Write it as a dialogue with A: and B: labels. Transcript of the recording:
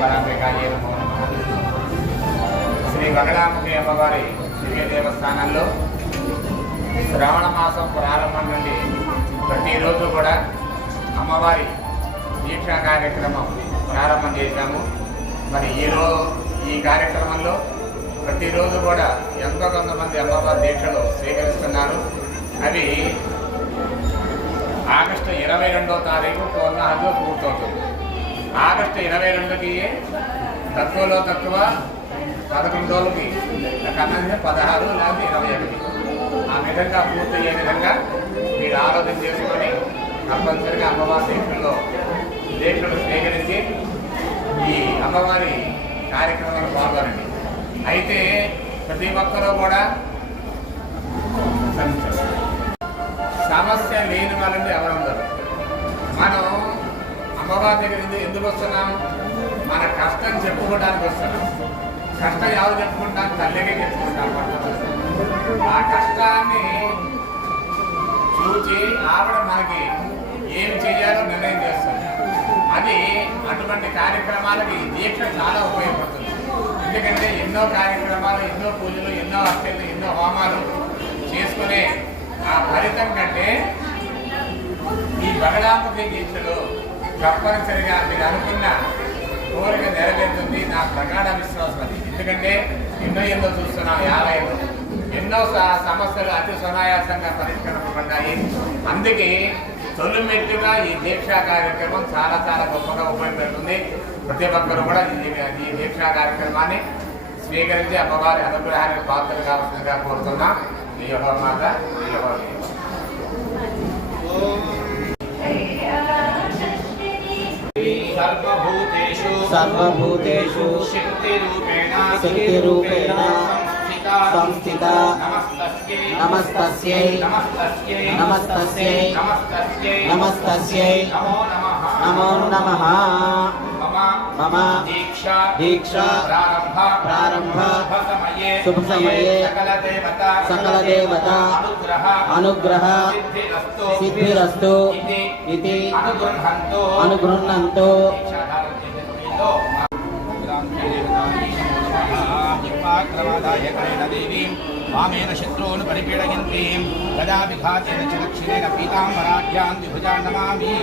A: పరాంబికాయ శ్రీ వగడాముఖి అమ్మవారి దివ్య దేవస్థానంలో శ్రావణ మాసం ప్రారంభం నుండి ప్రతిరోజు కూడా అమ్మవారి దీక్షా కార్యక్రమం ప్రారంభం చేశాము. మరి ఈరోజు ఈ కార్యక్రమంలో ప్రతిరోజు కూడా ఎంతో కొంతమంది అమ్మవారి దీక్షలు స్వీకరిస్తున్నారు. అవి ఆగస్టు ఇరవై రెండో తారీఖు పూర్ణాహంలో పూర్తవుతుంది. ఆగస్టు ఇరవై రెండుకి తక్కువలో తక్కువ పదకొండు రోజులకి. కన్నా పదహారు లేకపోతే ఇరవై ఒకటి. ఆ విధంగా పూర్తయ్యే విధంగా మీరు ఆలోచన చేసుకొని తప్పనిసరిగా అమ్మవారి దీక్షల్లో దీక్షలు స్వీకరించి ఈ అమ్మవారి కార్యక్రమాలు పాల్గొనండి. అయితే ప్రతి ఒక్కరూ కూడా సమస్య లేని వాళ్ళని ఎవరు ఉండరు. మనం అమ్మవారి దగ్గర ఎందుకు ఎందుకు వస్తున్నాం? మన కష్టం చెప్పుకోవడానికి వస్తాను కష్టం ఎవరు చెప్పుకుంటాను తల్లికే చెప్పుకుంటాను ఆ కష్టాన్ని చూచి ఆవిడ మనకి ఏం చేయాలో నిర్ణయం చేస్తాను అది అటువంటి కార్యక్రమాలకి దీక్ష చాలా ఉపయోగపడుతుంది. ఎందుకంటే ఎన్నో కార్యక్రమాలు ఎన్నో పూజలు ఎన్నో అర్చనలు ఎన్నో హోమాలు చేసుకునే ఆ ఫలితం కంటే ఈ బగడాముఖి దీక్షలో తప్పనిసరిగా మీరు అనుకున్న కోరిక నెరవేరుతుంది. నా ప్రగాఢ విశ్వాసం అది. ఎందుకంటే ఎన్నో ఎన్నో చూస్తున్నాం ఈ ఆలయంలో ఎన్నో స- సమస్యలు అతి సునాయాసంగా పరిష్కరించబడ్డాయి అందుకే తొలిమెట్టుగా ఈ దీక్షా కార్యక్రమం చాలా చాలా గొప్పగా ఉపయోగపడుతుంది. ప్రతి ఒక్కరు కూడా ఈ ఈ దీక్షా కార్యక్రమాన్ని స్వీకరించి అమ్మవారి అనుగ్రహానికి పాత్రలు కావాల్సిందిగా కోరుతున్నా. మీ యొక్క మాత యొక్క సర్వభూతేషు
B: సర్వభూతేషు
A: శక్తిరూపేణ సంస్థిత
B: సంస్థిత
A: నమస్తస్యై
B: నమస్తస్యై
A: నమస్తస్యై
B: నమస్తస్యై
A: నమస్తస్యై
B: నమస్తస్యై
A: నమో నమః మమ దీక్ష ప్రారంభ శుభ సమయే సకల దేవత అనుగ్రహ సిద్ధిరస్తు ఇది అనుగృహంతు
C: क्रमादायकरेण देवीं वामेन शत्रून् परिपीडयन्तीं कदा विघातेन च दक्षिणेन पीताम्बराढ्यां द्विभुजां नमामि